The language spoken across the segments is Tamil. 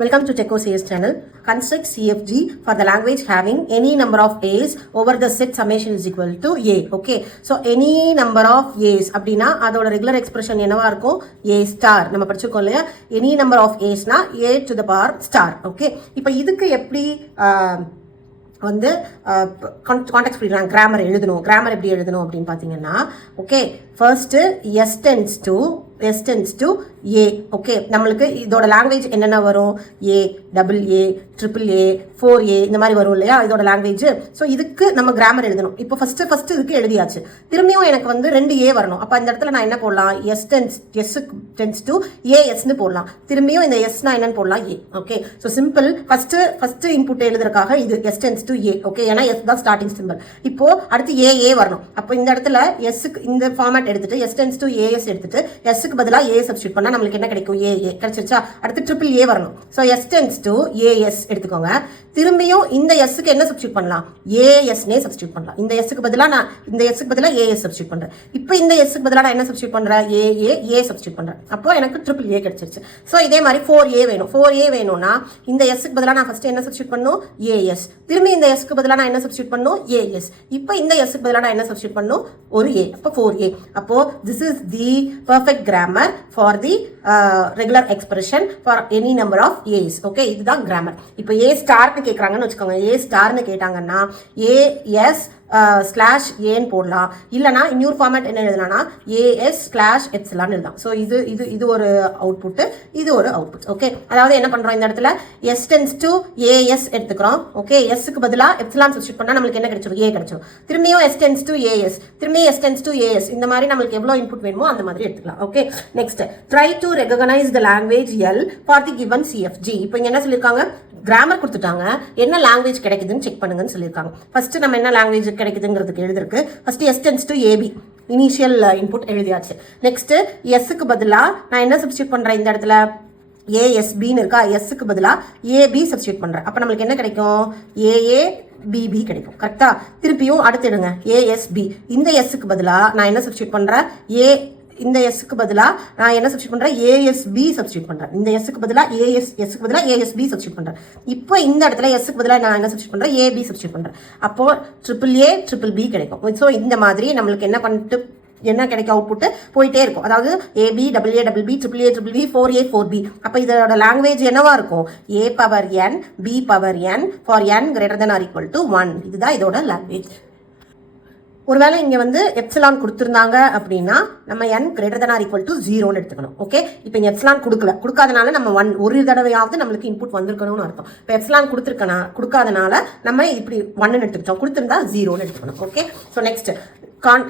Welcome to TechOCS channel. Construct CFG for the language having any number of A's over the set summation is equal to A. Okay. So any number of A's அப்படினா அதோட regular expression என்னவா இருக்கும்? A star. நம்ம படிச்சிருக்கோம் இல்லையா? Any number of A's னா A to the power star. Okay. இப்போ இதுக்கு எப்படி வந்து கான்டெக்ஸ்ட் ஃப்ரீ கிராமர் எழுதணும். கிராமர் எப்படி எழுதணும் அப்படின்னு பார்த்தீங்கன்னா, okay, first S tends to A. Okay, நம்மளுக்கு இதோட லாங்குவேஜ் என்னென்ன வரும்? ஏ, double A, triple A, 4A இந்த மாதிரி வரும் இல்லையா இதோட லாங்குவேஜ். ஸோ இதுக்கு நம்ம கிராமர் எழுதணும். இப்போ ஃபர்ஸ்ட் இதுக்கு எழுதியாச்சு. திரும்பியும் எனக்கு வந்து 2A வரணும். அப்போ இந்த இடத்துல நான் என்ன போடலாம்? எஸ் டென்ஸ் டு ஏஎஸ்ன்னு போடலாம். திரும்பியும் இந்த எஸ்னா என்னன்னு போடலாம்? A. Okay, so simple. First input எழுதுறதுக்காக இது S tends to A. Okay, ஏன்னா எஸ் தான் ஸ்டார்டிங் சிம்பிள். இப்போ அடுத்து ஏ வரணும். அப்போ இந்த இடத்துல எஸ்க்கு இந்த ஃபார்மேட் எடுத்துட்டு எஸ் டென்ஸ் டு ஏஎஸ் எடுத்துட்டு எஸ்க்கு பதிலாக ஏ சப்ஸ்டியூட் பண்ணா நம்மளுக்கு என்ன கிடைக்கும்? ஏ கிடைச்சிருச்சா? அடுத்து ட்ரிபிள் ஏ வரணும். So S tends to A S எடுத்துக்கோங்க. திரும்பியும் இந்த எஸ்க்கு என்ன சப்ஸ்டியூட் பண்ணலாம்? ஏஎஸ்னே சப்ஸ்டியூட் பண்ணலாம். இந்த எஸ்க்கு பதிலாக நான் இந்த எஸ்க்கு பதிலாக ஏஎஸ் சப்ஸ்டியூட் பண்றேன். இப்போ இந்த எஸ்க்கு பதிலாக நான் என்ன சப்ஸ்டியூட் பண்றேன்? ஏ சப்ஸ்டியூட் பண்றேன். அப்போ எனக்கு ட்ரிபிள் ஏ கிடைச்சிருச்சு. ஸோ இதே மாதிரி 4A வேணும். 4A வேணும்னா இந்த எஸ்க்கு பதிலாக நான் ஃபர்ஸ்ட் என்ன சப்ஸ்டியூட் பண்ணணும்? ஏஎஸ். திரும்பி இந்த எஸ்க்கு பதிலாக நான் என்ன சப்ஸ்டியூட் பண்ணணும்? ஏஎஸ். இப்போ இந்த எஸ்க்கு பதிலாக நான் என்ன சப்ஸ்டியூட் பண்ணணும்? ஒரு ஏ. அப்போ 4A. அப்போ this is the perfect grammar for the regular expression for any number of A's. Okay, இதுதான் கிராமர். இப்போ ஏ ஸ்டார்னு கேட்குறாங்கன்னு வச்சுக்கோங்க. ஏ ஸ்டார்னு கேட்டாங்கன்னா ஏஎஸ் ஸ்லாஷ் ஏன்னு போடலாம். இல்லைனா இன்னொரு ஃபார்மேட் என்ன எழுதலாம்னா ஏஎஸ் ஸ்லாஷ் எப்சிலான்னு எழுதலாம். ஸோ இது ஒரு அவுட்புட்டு, இது ஒரு அவுட்புட். ஓகே, அதாவது என்ன பண்ணுறோம் இந்த இடத்துல? எஸ் டென்ஸ் டு ஏஎஸ் எடுத்துக்கிறோம். ஓகே, எஸ்க்கு பதிலாக எப்சிலான் சப்ஸ்டியூட் பண்ணால் நம்மளுக்கு என்ன கிடைச்சிடும்? ஏ கிடைச்சிடும். திரும்பியும் எஸ் டென்ஸ் டு ஏஎஸ், திரும்பியும் எஸ் டென்ஸ் டு ஏஎஸ். இந்த மாதிரி நம்மளுக்கு எவ்வளோ இன்புட் வேணுமோ அந்த மாதிரி எடுத்துக்கலாம். Okay, next try to recognise the language L for the given CFG. இப்போ இங்கே என்ன சொல்லியிருக்காங்க? கிராமர் கொடுத்துட்டாங்க, என்ன லாங்குவேஜ் கிடைக்குதுன்னு செக் பண்ணுங்கன்னு சொல்லியிருக்காங்க. ஃபர்ஸ்ட் நம்ம என்ன லாங்குவேஜ் கிடைக்குதுங்கிறதுக்கு எழுதிருக்கு. First S tends to A B initial input எழுதியாச்சு. நெக்ஸ்ட் எஸ்க்கு பதிலாக நான் என்ன சப்ஸ்டியூட் பண்றேன்? இந்த இடத்துல ஏஎஸ்பின்னு இருக்கா, எஸ்க்கு பதிலாக ஏபி சப்ஸ்டியூட் பண்றேன். அப்போ நம்மளுக்கு என்ன கிடைக்கும்? ஏஏபிபி கிடைக்கும். கரெக்டா? திருப்பியும் அடுத்து எடுங்க ஏஎஸ்பி. இந்த எஸ்க்கு பதிலாக நான் என்ன சப்ஸ்டியூட் பண்றேன்? இந்த எஸ்க்கு பதிலாக நான் என்ன சப்ஸ்டியூட் பண்றேன்? ஏஎஸ்பி சப்ஸ்டியூட் பண்றேன். இந்த எஸ்க்கு பதிலாக எஸ்க்கு பதிலாக ஏஎஸ்பி சப்ஸ்டியூட் பண்றேன். இப்போ இந்த இடத்துல எஸ்க்கு பதிலாக நான் என்ன சப்ஸ்டியூட் பண்றேன்? ஏபி சப்ஸ்டியூட் பண்றேன். அப்போ ட்ரிபிள் பி கிடைக்கும். ஸோ இந்த மாதிரி நம்மளுக்கு என்ன கிடைக்கும்? அவுட்புட் போயிட்டே இருக்கும். அதாவது A B double A triple B 4A 4B. அப்போ இதோட லாங்குவேஜ் என்னவா இருக்கும்? A power n B power n for n greater than or equal to 1. இதுதான் இதோட லாங்குவேஜ். ஒருவேளை இங்க வந்து எப்சிலான் கொடுத்துருந்தாங்க அப்படின்னா நம்ம n greater than or equal to 0ன்னு எடுத்துக்கணும். ஓகே, இப்போ இங்க எப்சிலான் கொடுக்காதனால நம்ம ஒரு தடவையாவது நம்மளுக்கு இன்புட் வந்திருக்கணும்னு அர்த்தம். இப்போ எப்சிலான் கொடுக்காதனால நம்ம இப்படி 1ன்னு எடுத்துக்கிட்டோம். கொடுத்துருந்தா 0ன்னு எடுத்துக்கணும். Okay, so next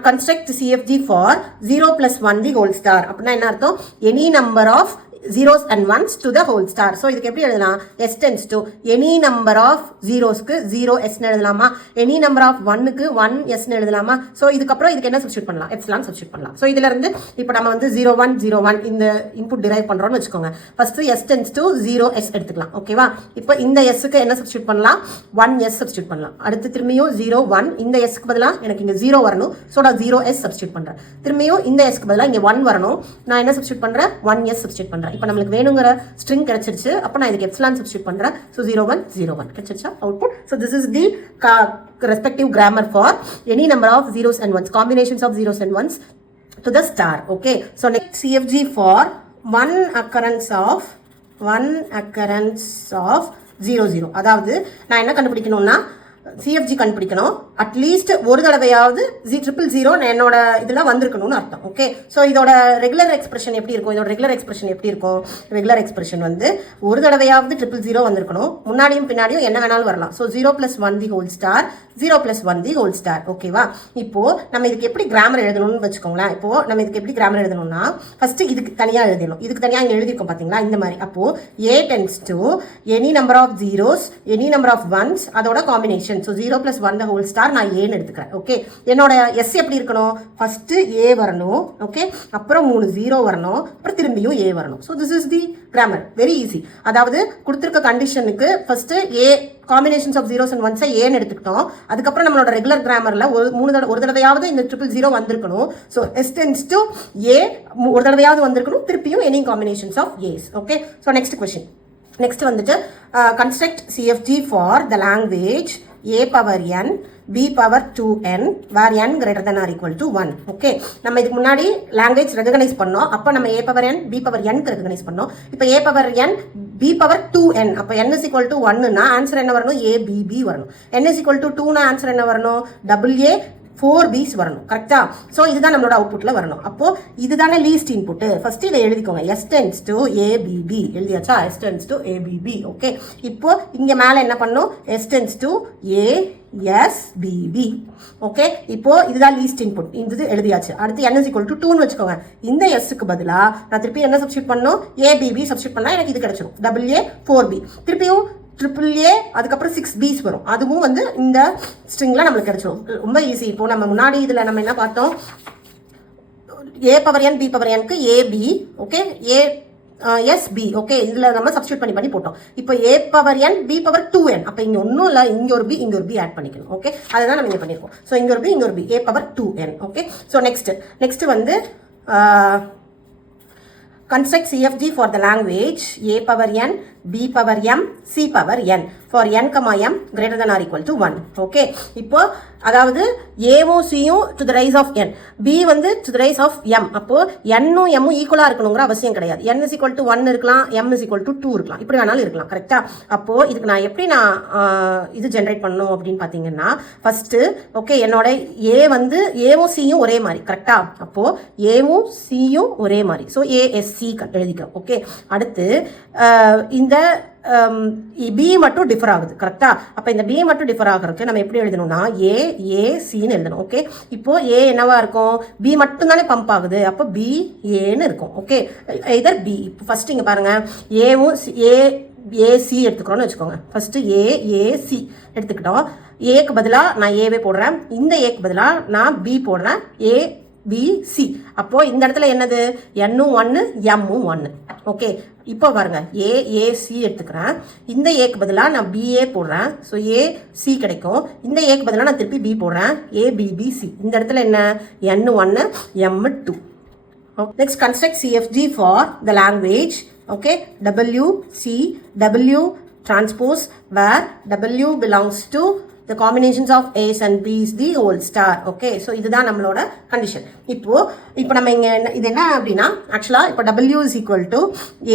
construct CFG for 0 plus 1 the whole star. அப்படின்னா என்ன அர்த்தம்? Any number of zeros and ones to the whole star. So இதுக்கு எப்படி எழுதலாம்? s tends to any number of zeroஸ்க்கு 0s எழுதலாமா? any number of 1க்கு 1s எழுதலாமா? So இதுக்கப்புறம் இதுக்கு என்ன சப்ஸ்டியூட் பண்ணலாம்? எப்சிலான் சப்ஸ்டியூட் பண்ணலாம். So இதுல இருந்து இப்போ நம்ம வந்து 01 இந்த இன்புட் டிரைவ் பண்றோம்னு வச்சுக்கோங்க. First s tends to 0s எடுத்துக்கலாம். ஓகேவா? இப்போ இந்த sக்கு என்ன சப்ஸ்டியூட் பண்ணலாம்? 1s சப்ஸ்டியூட் பண்ணலாம். அடுத்து திரும்பியும் 01 இந்த sக்கு பதிலாக எனக்கு இங்க 0 வரணும். ஸோ நான் 0s சப்ஸ்டியூட் பண்றேன். திரும்பியும் இந்த sக்கு பதிலாக இங்க 1 வரணும். நான் என்ன சப்ஸ்டியூட் பண்றேன்? 1s சப்ஸ்டியூட் பண்றேன். இப்போ நம்மளுக்கு வேணுங்கிற ஸ்ட்ரிங் கிடைச்சிருச்சு. அப்போ நான் இதுக்கு எப்சிலான் சப்ஸ்டியூட் பண்றேன். ஸோ 01 கிடைச்சிருச்சா output? So this is the respective grammar for any number of zeros and ones, combinations of zeros and ones to the star. Okay, so next CFG for one occurrence of 00. அதாவது நான் என்ன கண்டுபிடிக்கணும்னா CFG கண்டுபிடிக்கணும். அட்லீஸ்ட் ஒரு தடவையாவது 000 என்னோட இதெல்லாம் வந்திருக்கணும்னு அர்த்தம். ஓகே, ஸோ இதோட ரெகுலர் எக்ஸ்பிரஷன் எப்படி இருக்கும்? ரெகுலர் எக்ஸ்பிரஷன் வந்து ஒரு தடவையாவது 000 வந்திருக்கணும். முன்னாடியும் பின்னாடியும் என்ன வேணாலும் வரலாம். So 0 plus 1 the whole star, 0 plus 1 the whole star. ஓகேவா? இப்போ நம்ம இதுக்கு எப்படி கிராமர் எழுதணும்னு வச்சுக்கோங்களேன். இப்போ நம்ம இதுக்கு எப்படி கிராமர் எழுதணும்னா ஃபர்ஸ்ட் இதுக்கு தனியாக எழுதணும். இதுக்கு தனியாக இங்கே எழுதிருக்கோம் பார்த்தீங்களா? இந்த மாதிரி. அப்போ A tends to any number of zeros, any number of ones, அதோட combination. So 0 plus 1 the whole star நான் ஏன்னு எடுத்துக்கிறேன். ஓகே, என்னோட எஸ் எப்படி இருக்கணும்? ஃபர்ஸ்ட் ஏ வரணும். ஓகே, அப்புறம் 3 0 வரணும். அப்புறம் திரும்பியும் ஏ வரணும். So this is the grammar. Very easy. அதாவது கொடுத்துருக்க கண்டிஷனுக்கு first A combinations of zeros and ஒன்ஸை ஏன்னு எடுத்துக்கிட்டோம். அதுக்கப்புறம் நம்மளோட ரெகுலர் கிராமரில் ஒரு தடவையாவது இந்த 000 வந்திருக்கணும். So S tends to A ஒரு தடவையாவது வந்திருக்கணும். திருப்பியும் any combinations of A's. Okay, so next question. Next வந்துட்டு construct CFG for the language a power n b power 2n where n greater than or equal to 1. Okay, நம்ம இதுக்கு முன்னாடி லாங்குவேஜ் ரெகனைஸ் பண்ணோம். அப்போ நம்ம a power n b power n recognise பண்ணோம். இப்போ a power n b power 2n, அப்போ n is equal to 1னா ஆன்சர் என்ன வரணும்? a b b வரணும். n is equal to 2னா ஆன்சர் என்ன வரணும்? a 4b's வரணும். கரெக்டா? ஸோ இதுதான் நம்மளோட அவுட்புட்ல வரணும். அப்போ இதுதானே லீஸ்ட் இன்புட். ஃபர்ஸ்ட் இதை எழுதிக்கோங்க. s tends to abb எழுதியாச்சா? s tends to abb. Okay, இப்போ இங்க மேல என்ன பண்ணும்? s tends to asbb. Okay, இப்போ இதுதான் லீஸ்ட் இன்புட். இது எழுதியாச்சு. அடுத்து n is equal to 2ன்னு வச்சுக்கோங்க. இந்த sக்கு பதிலா நான் திருப்பி என்ன சப்ஸ்டிட் பண்ணணும்? abb சப்ஸ்டிட் பண்ணா எனக்கு இது கிடைச்சிடும். a 4b. திருப்பியும் AAA அதுக்கப்புறம் 6B's வரும். அதுவும் வந்து இந்த ஸ்ட்ரிங்ல நம்மளுக்கு கிடைச்சிடும். ரொம்ப ஈஸி. இப்போ நம்ம முன்னாடி இதில் நம்ம என்ன பார்த்தோம்? a power n b power nக்கு ab, okay, SB, okay, இதில் நம்ம சப்ஸ்டியூட் பண்ணி போட்டோம். இப்போ a power n b power 2n, அப்போ இங்கே ஒன்றும் இல்லை, இங்கே ஒரு b ஆட் பண்ணிக்கணும். ஓகே, அதுதான் நம்ம இங்கே பண்ணியிருக்கோம். ஸோ இங்கே ஒரு b a power 2n. Okay, so next வந்து construct CFG for the language a power n b power m c power n for n, m greater than or equal to 1. Okay, இப்போ அதாவது ஏவும் சியும் to the rise of n, b வந்து to the rise of m. அப்போ n-ம் m-ம் ஈக்குவலாக இருக்கணுங்கிற அவசியம் கிடையாது. n is equal to 1 இருக்கலாம், m is equal to 2 இருக்கலாம், இப்படி வேணாலும் இருக்கலாம். கரெக்டா? அப்போ இதுக்கு நான் எப்படி இது ஜென்ரேட் பண்ணணும் அப்படின்னு பார்த்தீங்கன்னா, ஃபர்ஸ்ட் ஓகே, என்னோட a வந்து ஏவும் சியும் ஒரே மாதிரி. கரெக்டா? அப்போ ஏவும் சியும் ஒரே மாதிரி. ஸோ ஏஎஸ்சி எழுதிக்கிறோம். ஓகே, அடுத்து இந்த பி மட்டும் டிஃபர் ஆகுது. கரெக்டா? அப்போ இந்த பி மட்டும் டிஃபர் ஆகிறதுக்கு நம்ம எப்படி எழுதணும்னா ஏசின்னு எழுதணும். ஓகே, இப்போ ஏ என்னவா இருக்கும்? பி மட்டும் தானே பம்ப் ஆகுது, அப்போ பி ஏன்னு இருக்கும். ஓகே, இதர் பி. இப்போ ஃபர்ஸ்ட் இங்கே பாருங்க, ஏவும் ஏசி எடுத்துக்கிறோன்னு வச்சுக்கோங்க. ஃபர்ஸ்ட் ஏசி எடுத்துக்கிட்டோம். ஏக்கு பதிலாக நான் ஏவே போடுறேன், இந்த ஏக்கு பதிலாக நான் பி போடுறேன், ஏபிசி. அப்போ இந்த இடத்துல என்னது? n-ம் 1 m-ம் 1. ஓகே, இப்போ பாருங்க, ஏசி எடுத்துக்கிறேன், இந்த ஏக்கு பதிலாக நான் பிஏ போடுறேன், ஸோ ஏசி கிடைக்கும். இந்த ஏக்கு பதிலாக நான் திருப்பி பி போடுறேன், ஏபிபிசி. இந்த இடத்துல என்ன? n1 m2. Next construct CFG for the language. Okay, W transpose where W belongs to the combinations of A's and B's the whole star. Okay, so இதுதான் நம்மளோட கண்டிஷன். இப்போ நம்ம இங்கே இது என்ன அப்படின்னா, ஆக்சுவலாக இப்போ W is equal to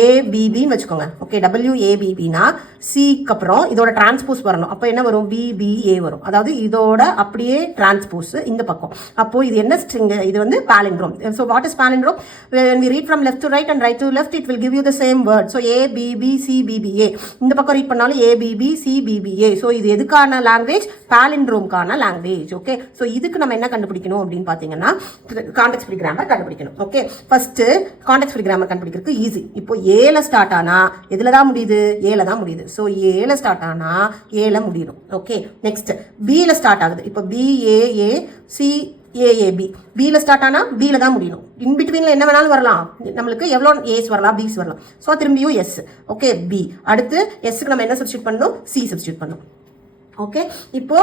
ABBன்னு வச்சுக்கோங்க. ஓகே, WABBனா சிக்கு அப்புறம் இதோட டிரான்ஸ்போஸ் வரணும். அப்போ என்ன வரும்? BBA வரும். அதாவது இதோட அப்படியே டிரான்ஸ்போஸ் இந்த பக்கம். அப்போ இது என்ன ஸ்ட்ரிங்? இது வந்து palindrome. So what is palindrome? When we read from left to right and right to left, it will give you the same word. So ABBCBBA. இந்த பக்கம் ரீட் பண்ணாலும் ABBCBBA. ஸோ இது எதுக்கான லாங்குவேஜ்? palindrome-கான லாங்குவேஜ். ஓகே, ஸோ இதுக்கு நம்ம என்ன கண்டுபிடிக்கணும் அப்படின்னு பார்த்தீங்கன்னா, கான்டெக்ஸ்ட் ஃப்ரீ கிராமர் கண்டுபிடிக்கணும். Okay, first context free grammar கண்டுபிடிக்கிறதுக்கு ஈஸி. இப்போ ஏல ஸ்டார்ட் ஆனா எதுல தான் முடியுது? ஏல தான் முடியுது. ஸோ ஏல ஸ்டார்ட் ஆனா ஏல முடியணும். ஓகே, நெக்ஸ்ட் பில ஸ்டார்ட் ஆகுது. இப்போ BAA CAAB, பில ஸ்டார்ட் ஆனா பில தான் முடியணும். இன் பிட்வீன்ல என்ன வேணாலும் வரலாம், நம்மளுக்கு எவ்வளோ ஏஸ் வரலாம், பிஸ் வரலாம். ஸோ திரும்பியும் எஸ். Okay, B. அடுத்து எஸ்க்கு நம்ம என்ன சப்ஸ்டியூட் பண்ணணும்? சி சப்ஸ்டியூட் பண்ணணும். ஓகே, இப்போ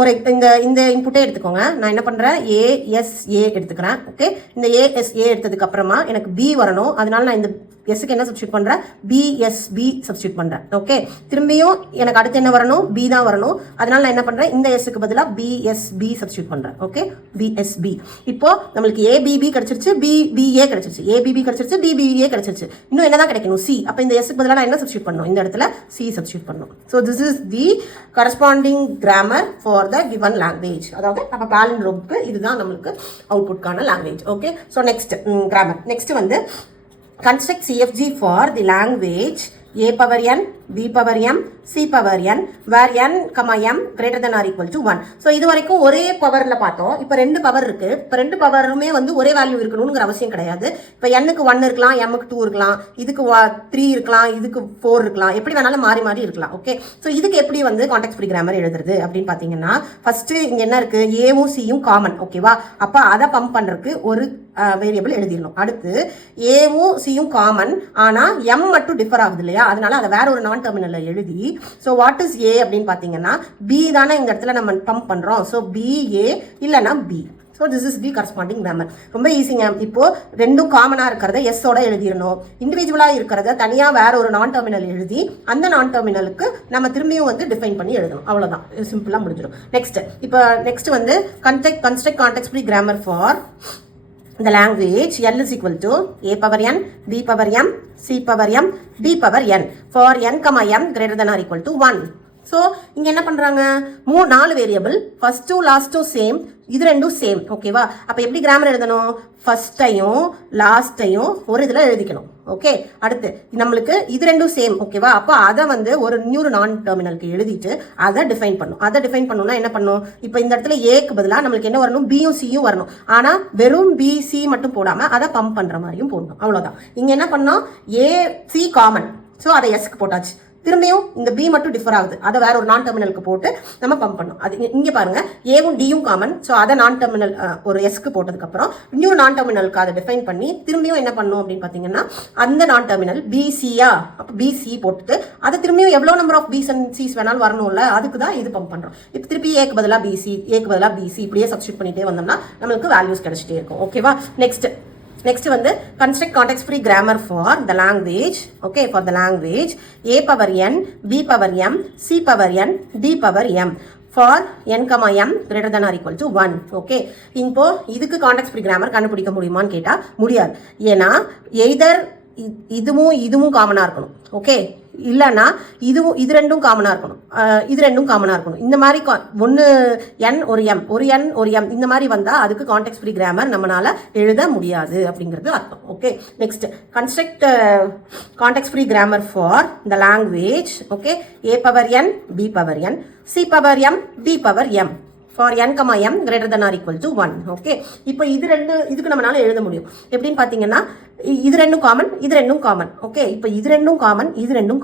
ஒரு இந்த இன்புட்டே எடுத்துக்கோங்க. நான் என்ன பண்ணுறேன்? ஏஎஸ்ஏ எடுத்துக்கிறேன். ஓகே, இந்த ஏஎஸ்ஏ எடுத்ததுக்கு அப்புறமா எனக்கு பி வரணும். அதனால நான் இந்த எஸ்க்கு என்ன சப்ஸ்டியூட் பண்ணுறேன்? பிஎஸ்பி சப்ஸ்டியூட் பண்ணுறேன். ஓகே, திரும்பியும் எனக்கு அடுத்து என்ன வரணும்? பி தான் வரணும். அதனால நான் என்ன பண்ணுறேன்? இந்த எஸ்க்கு பதிலாக பிஎஸ்பி சப்ஸ்டியூட் பண்ணுறேன். Okay, B S B. இப்போ நம்மளுக்கு ஏபிபி கிடைச்சிருச்சு, பிபிஏ கிடைச்சிருச்சு, ஏபிபி கிடைச்சிருச்சு, பிபிஏ கிடைச்சிருச்சு. இன்னும் என்ன தான் கிடைக்கணும்? சி. அப்போ இந்த எஸ்க்கு பதிலாக நான் என்ன சப்ஸ்டியூட் பண்ணணும்? இந்த இடத்துல சி சப்ஸ்டியூட் பண்ணணும். So this is the corresponding grammar for the given language. அதாவது நம்ம palindrome-க்கு இதுதான் நம்மளுக்கு அவுட்புட்கான language. Okay, so next grammar. Next வந்து construct CFG for the language a power n b power m c power n where n, m greater than or equal to 1. So இது வரைக்கும் ஒரே பவரில் பார்த்தோம். இப்போ 2 பவர் இருக்கு. இப்போ 2 பவருமே வந்து ஒரே வேல்யூ இருக்கணுங்கிற அவசியம் கிடையாது. இப்போ n-க்கு 1 இருக்கலாம், m-க்கு 2 இருக்கலாம், இதுக்கு 3 இருக்கலாம், இதுக்கு 4 இருக்கலாம், எப்படி வேணாலும் மாறி மாறி இருக்கலாம். ஓகே, ஸோ இதுக்கு எப்படி வந்து கான்டெக்ஸ்ட் ஃப்ரீ கிராமர் எழுதுறது அப்படின்னு பார்த்தீங்கன்னா, ஃபர்ஸ்ட் இங்கே என்ன இருக்கு? ஏவும் சியும் காமன். ஓகேவா? அப்போ அதை பம்ப் பண்ணுறதுக்கு ஒரு வேரியபிள் எழுதிடணும். அடுத்து ஏவும் சியும் காமன், ஆனால் எம் மட்டும் டிஃபர் ஆகுது இல்லையா? அதனால அதை வேற ஒரு நான் டெர்மினலில் எழுதி, ஸோ வாட் இஸ் ஏ அப்படின்னு பார்த்தீங்கன்னா, பி தானே இந்த இடத்துல நம்ம பம்ப் பண்ணுறோம். ஸோ பிஏ இல்லைன்னா B. So so this is the corresponding grammar. ரொம்ப ஈஸிங்க. இப்போ ரெண்டும் காமனாக இருக்கிறத எஸ்ஸோட எழுதிடணும். இண்டிவிஜுவலாக இருக்கிறத தனியாக வேற ஒரு நான் டெர்மினல் எழுதி அந்த நான் டெர்மினலுக்கு நம்ம திரும்பியும் வந்து டிஃபைன் பண்ணி எழுதணும். அவ்வளோதான், சிம்பிளாக முடிஞ்சிடும். நெக்ஸ்ட் வந்து construct context free grammar for the language. L is equal to a power n, b power m, c power m, d power n for n, m greater than or equal to 1. So இங்கே என்ன பண்ணுறாங்க, 4 வேரியபிள், ஃபஸ்ட்டு லாஸ்ட்டும் சேம், இது ரெண்டும் சேம். ஓகேவா? அப்போ எப்படி கிராமர் எழுதணும், ஃபஸ்ட்டையும் லாஸ்ட்டையும் ஒரு இதில் எழுதிக்கணும். ஓகே, அடுத்து நம்மளுக்கு இது ரெண்டும் சேம். ஓகேவா? அப்போ அதை வந்து ஒரு நியூ நான் டெர்மினலுக்கு எழுதிட்டு அதை டிஃபைன் பண்ணும். அதை டிஃபைன் பண்ணணும்னா என்ன பண்ணும், இப்போ இந்த இடத்துல ஏக்கு பதிலாக நம்மளுக்கு என்ன வரணும், பியும் சியும் வரணும். ஆனால் வெறும் பி சி மட்டும் போடாமல் அதை பம்ப் பண்ணுற மாதிரியும் போடணும். அவ்வளோதான். இங்கே என்ன பண்ணோம், ஏ சி காமன், ஸோ அதை எஸ்க்கு போட்டாச்சு. திரும்பியும் இந்த பி மட்டும் டிஃபர் ஆகுது, அதை வேற ஒரு நான் டெர்மினலுக்கு போட்டு நம்ம பம்ப் பண்ணோம். அது இங்கே பாருங்க, ஏவும் டியும் காமன், ஸோ அதை நான் டெர்மினல் ஒரு எஸ்க்கு போட்டதுக்கப்புறம் இன்னொரு நான் டெர்மினலுக்கு அதை டிஃபைன் பண்ணி திரும்பியும் என்ன பண்ணும் அப்படின்னு பார்த்தீங்கன்னா, அந்த நான் டெர்மினல் பிசியா, அப்போ பிசி போட்டுட்டு அதை திரும்பியும் எவ்வளோ நம்பர் ஆஃப் பிஸ் அண்ட் சிஸ் வேணாலும் வரணும்ல, அதுக்கு தான் இது பம்ப் பண்ணுறோம். இப்போ திருப்பி ஏக்கு பதிலாக பிசி, ஏக்கு பதிலாக பிசி, இப்படியே சப்ஸ்டியூட் பண்ணிட்டே வந்தோம்னா நம்மளுக்கு வேல்யூஸ் கிடைச்சிட்டே இருக்கும். ஓகேவா? நெக்ஸ்ட் வந்து construct context free grammar for the language. Okay, for the language a power n, b power m, c power n, d power m for n, m greater than or equal to 1. Okay, இப்போ இதுக்கு கான்டெக்ஸ்ட் ஃப்ரீ கிராமர் கண்டுபிடிக்க முடியுமான்னு கேட்டால் முடியாது. ஏன்னா எய்தர் இதுவும் காமனாக இருக்கணும். ஓகே, இல்லைன்னா இது ரெண்டும் காமனாக இருக்கணும், இது ரெண்டும் காமனாக இருக்கணும். இந்த மாதிரி ஒன்று என் ஒரு எம் இந்த மாதிரி வந்தால் அதுக்கு கான்டெக்ஸ்ட் ஃப்ரீ கிராமர் நம்மளால் எழுத முடியாது அப்படிங்கிறது அர்த்தம். Okay, next construct context free grammar for the language. Okay, A power N, B power N, C power M, D power M for n, m greater than or equal to 1. Okay, இப்போ இதுக்கு நம்மளால எழுத முடியும். எப்படின்னு பார்த்தீங்கன்னா, இது ரெண்டும் காமன். ஓகே, இப்போ இது ரெண்டும்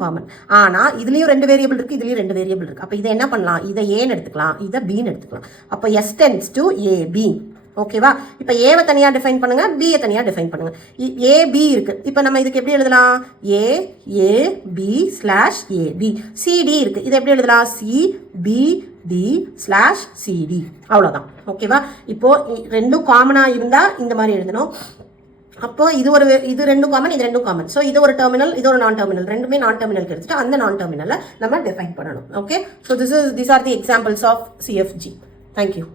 காமன். ஆனால் இதுலேயும் 2 வேரியபிள் இருக்குது, இதுலேயும் 2 வேரியபிள் இருக்குது. அப்போ இதை என்ன பண்ணலாம், இதை ஏன்னு எடுத்துக்கலாம், இதை பின்னு எடுத்துக்கலாம். அப்போ s tends to ab. ஓகேவா? இப்போ ஏவை தனியாக டிஃபைன் பண்ணுங்க, பியை தனியாக டிஃபைன் பண்ணுங்க. ஏபி இருக்கு. இப்போ நம்ம இதுக்கு எப்படி எழுதலாம், ஏபி ஸ்லாஷ் ஏபி. சிடி இருக்கு, இது எப்படி எழுதலாம், சிபிடி ஸ்லாஷ் சிடி. அவ்வளோதான். ஓகேவா? இப்போ ரெண்டும் காமனாக இருந்தால் இந்த மாதிரி எழுதணும். அப்போ இது ரெண்டும் காமன். ஸோ இது ஒரு டெர்மினல், இது ஒரு நான் டெர்மினல், ரெண்டுமே நான் டெர்மினலுக்கு எடுத்துட்டு அந்த நான் டெர்மினலை நம்ம டிஃபைன் பண்ணணும். Okay, so these are the examples of CFG. Thank you.